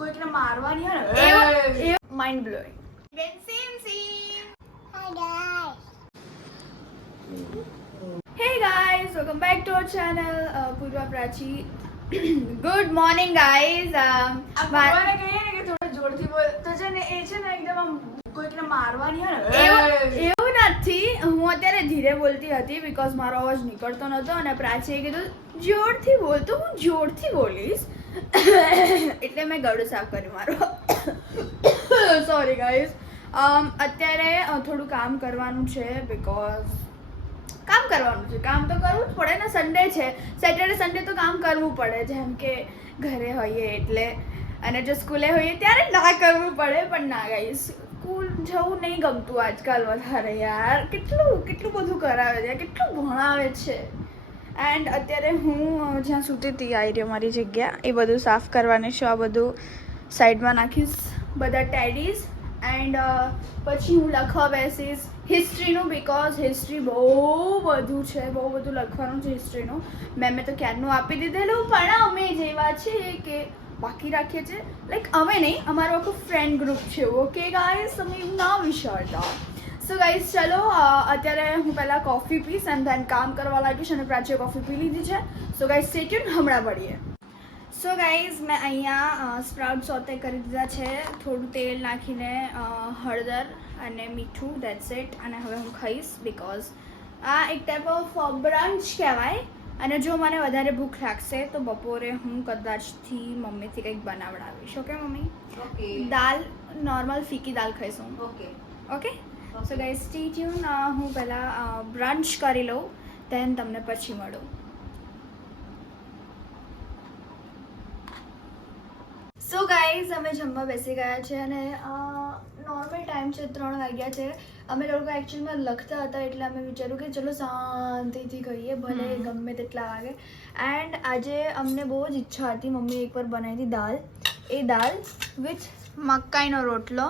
કોઈકને મારવાની હે ને એ માઇન્ડ બ્લોઈંગ. બેન same scene. Hi guys. Hey guys, welcome back to our channel. Purva Prachi. Good morning guys. મારવાને કહીએ ને કે થોડું જોરથી બોલ તો છે ને એ છે ને એકદમ આમ કોઈકને મારવાની હે ને એવું નથી. હું અત્યારે ધીરે બોલતી હતી બીકોઝ મારો અવાજ નીકળતો નહોતો અને પ્રાચીએ કીધું જોરથી બોલ તો હું જોરથી બોલીશ એટલે મેં ગળું સાફ કર્યું મારું. Sorry guys. અત્યારે થોડું કામ કરવાનું છે બીકોઝ કામ કરવાનું છે. કામ તો કરવું જ પડે ને, સન્ડે છે, સેટરડે સન્ડે તો કામ કરવું પડે. જેમ કે ઘરે હોઈએ એટલે, અને જો સ્કૂલે હોઈએ ત્યારે ના કરવું પડે. પણ ના ગાઈસ, સ્કૂલ જવું નહીં ગમતું આજકાલ વધારે યાર. કેટલું બધું કરાવે છે, કેટલું ભણાવે છે. એન્ડ અત્યારે હું જ્યાં સૂતી હતી આવી રહ્યો મારી જગ્યા, એ બધું સાફ કરવાની છે. આ બધું સાઈડમાં નાખીશ, બધા ટેડીઝ. એન્ડ પછી હું લખવા બેસીશ હિસ્ટ્રીનું બીકોઝ હિસ્ટ્રી બહુ બધું છે, બહુ બધું લખવાનું છે હિસ્ટ્રીનું. મેં તો ક્યારનું આપી દીધેલું, પણ અમે જેવા છીએ કે બાકી રાખીએ છીએ. લાઈક અમે નહીં, અમારું આખું ફ્રેન્ડ ગ્રુપ છે. ઓકે ગાઈસ, અમે એવું ના વિચારતા. સો ગાઈસ ચલો, અત્યારે હું પહેલાં કોફી પીશ એન્ડ ધેન કામ કરવા લાગીશ. અને પ્રાચીએ કોફી પી લીધી છે. સો ગાઈસ સ્ટે ટ્યુન, હમણાં મળીએ. સો ગાઈઝ, મેં અહીંયા સ્પ્રાઉટ સોતે કરી દીધા છે, થોડું તેલ નાખીને, હળદર અને મીઠું, દેટ્સ ઇટ. અને હવે હું ખાઈશ બીકોઝ આ એક ટાઈપ ઓફ બ્રંચ કહેવાય. અને જો મને વધારે ભૂખ લાગશે તો બપોરે હું કદાચથી મમ્મીથી કંઈક બનાવડાવીશ. Okay mummy? ઓકે. દાલ નોર્મલ ફીકી દાલ ખાઈશું. Okay. Okay so guys stay tune. હું પહેલાં બ્રંચ કરી લઉં, દેન તમને પછી મળું. સો ગાઈઝ, અમે જમવા બેસી ગયા છે અને નોર્મલ ટાઈમ છે, 3 વાગ્યા છે. અમે લોકો એકચ્યુઅલમાં લખતા હતા એટલે અમે વિચાર્યું કે ચલો શાંતિથી ખાઈએ, ભલે ગમે તેટલા વાગે. એન્ડ આજે અમને બહુ જ ઈચ્છા હતી, મમ્મીએ એકવાર બનાવી હતી દાલ, એ દાલ વિથ મકાઈનો રોટલો.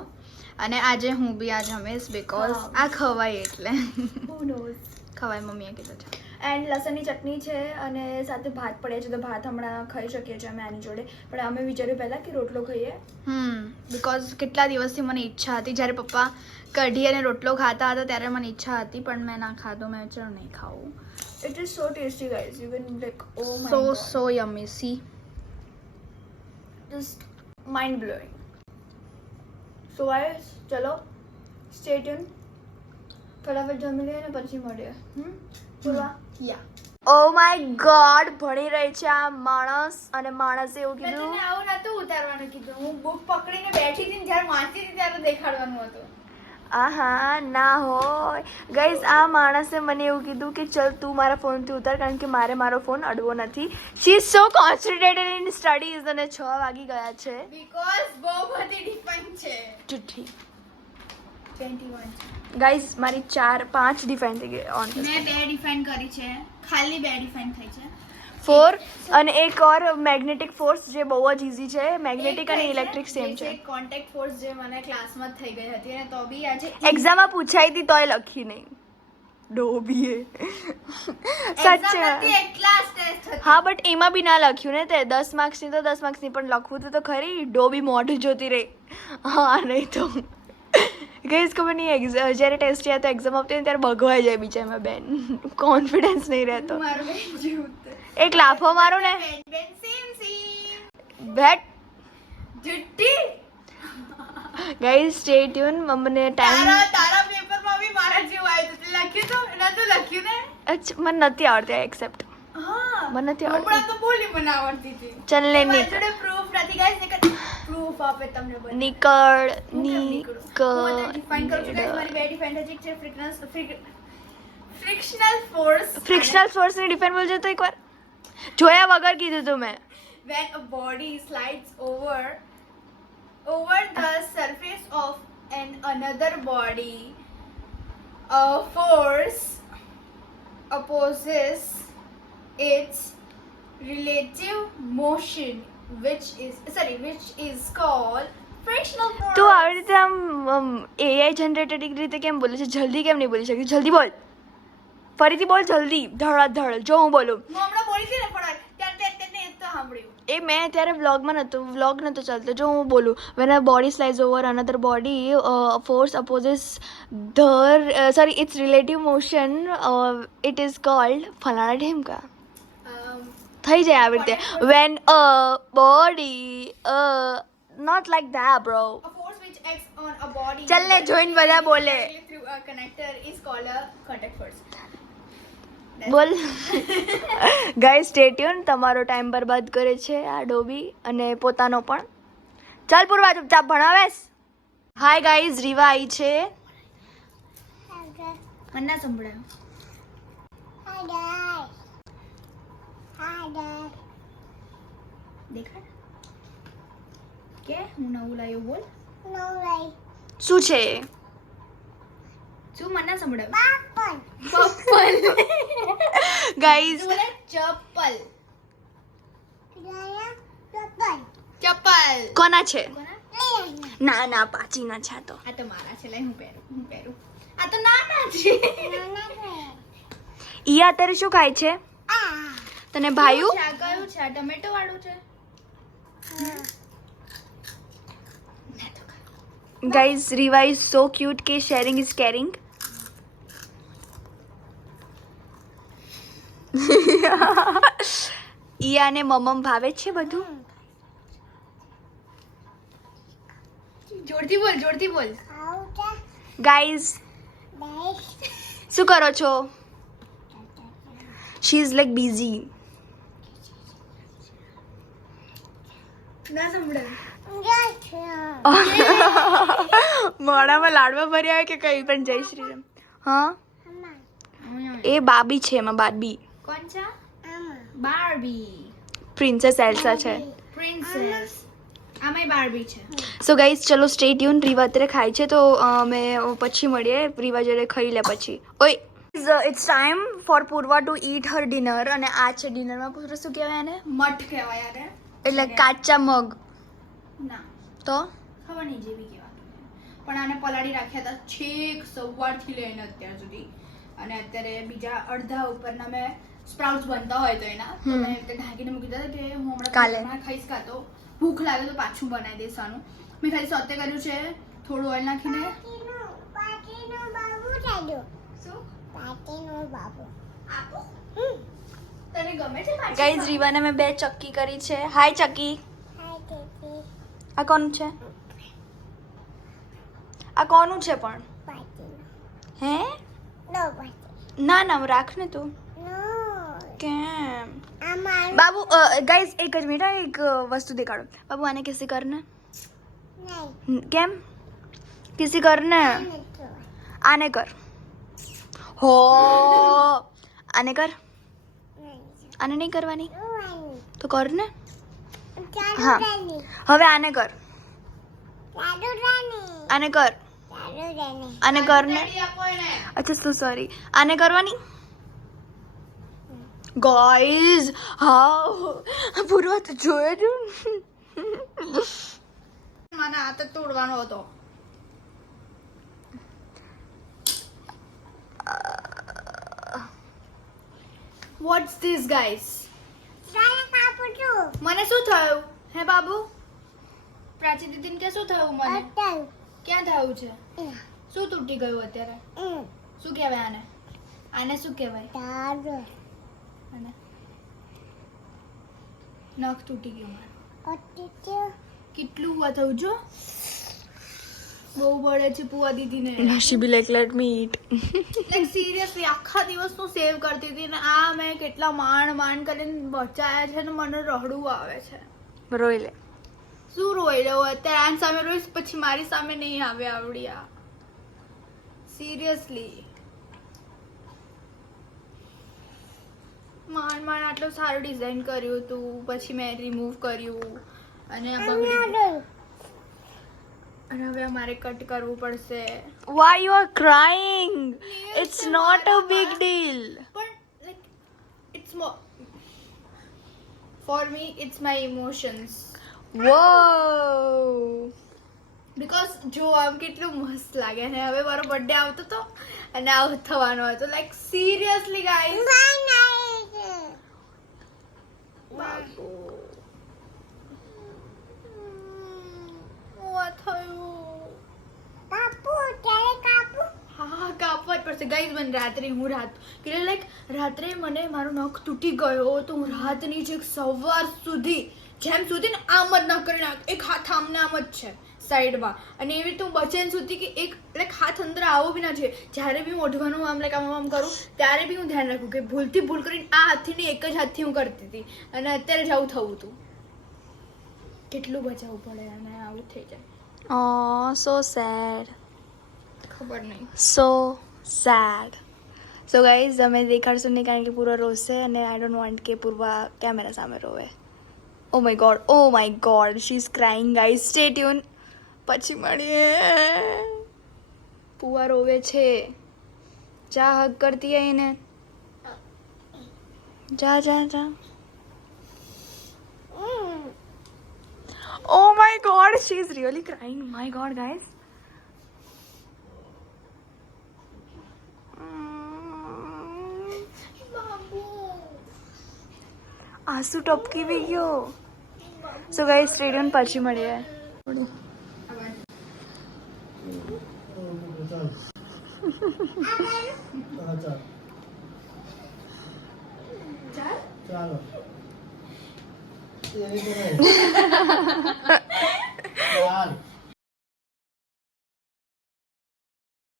અને આજે હું બી આ જમીશ બીકોઝ આ ખવાય એટલે ખવાય, મમ્મીએ કીધું છે. એન્ડ લસણની ચટણી છે અને સાથે ભાત પડ્યા છે, તો ભાત હમણાં ખાઈ શકીએ છીએ અમે આની જોડે. પણ અમે વિચાર્યું પહેલાં કે રોટલો ખાઈએ, બીકોઝ કેટલા દિવસથી મને ઈચ્છા હતી. જ્યારે પપ્પા કઢી અને રોટલો ખાતા હતા ત્યારે મને ઈચ્છા હતી, પણ મેં ના ખાધો. મેં વિચાર્યું નહીં ખાવું. It is so tasty guys, even like O my God, so યમી. C, just mind blowing. So guys ચલો સ્ટે ટ્યુન, ફટાફટ જમી લઈએ ને પછી મળીએ. પૂર્વા? યા. ઓ માય ગોડ, ભણી રહી છે આ માણસ. અને માણસે એવું કીધું, મેં આવું નતું ઉતારવાનું કીધું. હું બુક પકડીને બેઠી હતી, જ્યારે વાંચતી હતી ત્યારે દેખાડવાનું હતું. આહા, ના હોય ગાઈઝ. આ માણસે મને એવું કીધું કે ચલ તું મારા ફોનથી ઉતાર, કારણ કે મારો ફોન અડવો નથી. She is so concentrated in studies. અને 6 વાગી ગયા છે બીકોઝ બહુ બધી ડિફાઇન છે. ચુઠ્ઠી 21 ગાઈઝ, મારી 4-5 ડિફાઇન થઈ ગઈ. ઓન મેં 2 ડિફાઇન કરી છે, ખાલી 2 ડિફાઇન થઈ છે. 4 અને એક ઓર મેગ્નેટિક ફોર્સ, જે બહુ જ ઇઝી છે. મેગ્નેટિક અને ઇલેક્ટ્રિક સેમ છે. કોન્ટેક્ટ ફોર્સ જે મને ક્લાસમાં થઈ ગઈ હતી અને તો બી આજે એક્ઝામમાં પૂછાઈ હતી તોય લખી નહીં. ડોબીએ સાચે. હા, બટ એમાં બી ના લખ્યું ને તે. 10 માર્ક્સની તો 10 માર્ક્સની, પણ લખવું તો ખરી. ડોબી મોઢું જોતી રહી. હા, નહીં તો ગઈઝ ખબર નહીં, જ્યારે ટેસ્ટ યા તો એક્ઝામ આપતી ને ત્યારે ભગવાઈ જાય બિચારામાં બેન. કોન્ફિડન્સ નહીં રહેતો. એક લાફો મારો ને બેટ જુટ્ટી. Guys stay tune. મને ટાઈમ, તારા પેપરમાં બી મારા જેવું આવ્યું હતું, લખ્યું તો નતું લખ્યું ને? અચ્છા, મને નથી આવડતી આ એક્સેપ્ટ. હા, મને નથી આવડતી. હમણાં તો બોલી મને આવડતી હતી. ચલ લે, નીકળ. પ્રૂફ નથી ગાઈઝ, નીકળ. પ્રૂફ આપે તમને બધું. નીકળ ડિફાઇન કરું છું ગાઈઝ. મારી 2 ડિફાઇન થઈ છે. ફ્રિક્શનલ ફોર્સ ની ડિફાઇન બોલજો તો એકવાર. જોયા વગર કીધું તું મેં. When a body slides over the surface of another body, a force opposes its relative motion, which is called frictional force. તું આવી રીતે આમ AI જનરેટેડ રીતે કેમ બોલે છે? જલ્દી કેમ નહીં બોલી શકતી? જલ્દી બોલ, ફરીથી બોલ જલ્દી, ધડાધડ. જો હું બોલું, હું હમણાં બોલી હતી ને, પણ ત્યારે તો સાંભળ્યું. એ મેં ત્યારે વ્લોગમાં વ્લોગ નહોતો ચાલતો. જો હું બોલું, when a body slides over another body, force opposes its relative motion, it is called ફલાણા ઢેમકા. થઈ જાય આવી રીતે. When a body not like that bro. A force which acts on a body. ચાલ ને જોઈન બધા બોલે. Through a connector is called a contact force. બોલ. Guys stay tune. તમારો ટાઈમ બરબાદ કરે છે આ ડોબી અને પોતાનો પણ. ચાલ પૂર્વા ચૂપચાપ ભણાવેશ. હાય ગાઈસ, રીવા આવી છે. મને ના સંભળાયું. દેખાડ કે હું નવું લાવ્યો. બોલ શું છે? શું મને ના સંભળાયું? ચપ્પલ. ગાઈસ ચપ્પલ કોના છે? ના ના પાચીના છે. આ તો મારા છે. લઈ હું પહેરું. આ તો નાના છે. ઈ અત્યારે શું ખાય છે? તને ભાયું? કયું છે? ટમેટો વાળું છે. Guys Riva is so cute કે શેરિંગ ઇઝ કેરિંગ. ઈયાને મમ્મ ભાવે છે બધું. જોરથી બોલ. ગાઈઝ શું કરો છો? She is like busy. ના સંભળાય. મોડામાં લાડવા ભર્યા કે કઈ પણ. જય શ્રી રામ. હા એ બાબી છે. એમાં બાર્બી. કોણ છે? બાર્બી. પ્રિન્સેસ એલ્સા છે. પ્રિન્સેસ આમે બાર્બી છે. સો ગાઈઝ ચલો સ્ટે ટ્યુન. રીવા અત્યારે ખાય છે તો અમે પછી મળીએ. રીવા જોડે ખાઈ લે પછી. ઓય it's time for Purva to eat her dinner. અને આ છે ડિનરમાં. પૂર્વા શું કહેવાય એને? મઠ કહેવાય યાર. એટલે કાચા મગ. ના તો ખબર નહીં જેવી કહેવાતું. પણ આને પલાળી રાખ્યા હતા છેક સવારથી લઈને અત્યાર સુધી. અને અત્યારે બીજા અડધા ઉપરના મેં સ્પ્રાઉટ્સ બનતા હોય તો એના તો મેં રીતે ઢાંકીને મૂકી દીધા કે હું હમણાં ખાઈશ. કાં તો ભૂખ લાગે તો પાછું બનાવી દઈશ આનું. મેં ખાલી સોતે કર્યું છે થોડું ઓઇલ નાખીને. તને ગમે છે? ગાઈઝ રીવાને મેં 2 ચક્કી કરી છે. હાય ચક્કી. આ કોનું છે? આ કોનું છે પણ? હે ના ના રાખ ને તું. કેમ બાબુ? ગાઈઝ એક જ મિનિટ. એક વસ્તુ દેખાડો. બાબુ આને કિસી કરને. કેમ કિસી કરને? આને કર. હો આને કર. આને નહીં કરવાની તો કર ને. હા હવે આને કર. આને કર. આને કર ને. અચ્છા સો સોરી. આને કરવાની. ગાઈઝ હા પૂર્વ તો જોયું. મને હાથ તોડવાનો હતો. What's this guys? મને શું થયું? હે બાબુ? પ્રાચી દીદીને કે શું થયું? મને ક્યાં થયું છે? શું તૂટી ગયું અત્યારે? શું કહેવાય આને? આને શું કહેવાય? આને નખ તૂટી ગયું મારું. કેટલું હુआ થયું જો. બહુ બળે છે પુઆ દીદીને. she be like let me eat. like seriously આખા દિવસનું સેવ કરતી હતી ને આ મેં કેટલા માંડ કરીને બચાયા છે ને મને રડવું આવે છે. રોઈ લે. શું રોઈ લઉં અત્યારે? આની સામે રોઈશ પછી મારી સામે નહીં આવે આવડી. આ સિરિયસલી માંડ આટલું સારું ડિઝાઇન કર્યું હતું પછી મેં રિમૂવ કર્યું અને આ બગડી. અને હવે અમારે કટ કરવું પડશે. Why you are crying? It's not a big deal. But like it's more for me it's my emotions. Whoa. Because જો આમ કેટલું મસ્ત લાગે ને. હવે મારો બર્થડે આવતો તો અને આવું થવાનો હતો. Like seriously guys. Babu guys મને રાત્રે કે લાઈક રાત્રે મને મારો નખ તૂટી ગયો તો હું રાતની છેક સવાર સુધી જેમ સુધી ને આમ જ ન કરીને એક હાથ આમને આમ જ છે સાઈડમાં, અને એવી રીતે હું બચેન સુધી કે એક લાઈક હાથ અંદર આવો બી ના છે. જ્યારે બી હું ઓઢવાનું આમ લાઈક આમ કરું ત્યારે બી હું ધ્યાન રાખું કે ભૂલથી ભૂલ કરીને આ હાથથી ને એક જ હાથથી હું કરતી હતી, અને અત્યારે જ આવું થવું હતું. કેટલું બચાવવું પડે અને આવું થઈ જાય. સો સેડ. ખબર નહીં. સો સેડ. સો ગાઈઝ અમે દેખાડશું નહીં કારણ કે પૂર્વ રોશે અને આઈ ડોન્ટ વોન્ટ કે પૂર્વ કેમેરા સામે રોવે. Oh my god she is crying guys, stay tune. પછી મળીએ. પૂવા રોવે છે. જા હગ કરતી હે એને. જા જા જા. Oh my god, she is really crying. My god, guys. આંસુ ટપકી બી ગયો. સો ગાઈસ સ્ટેડિયમ પછી મળીએ. ચાલો ચાલ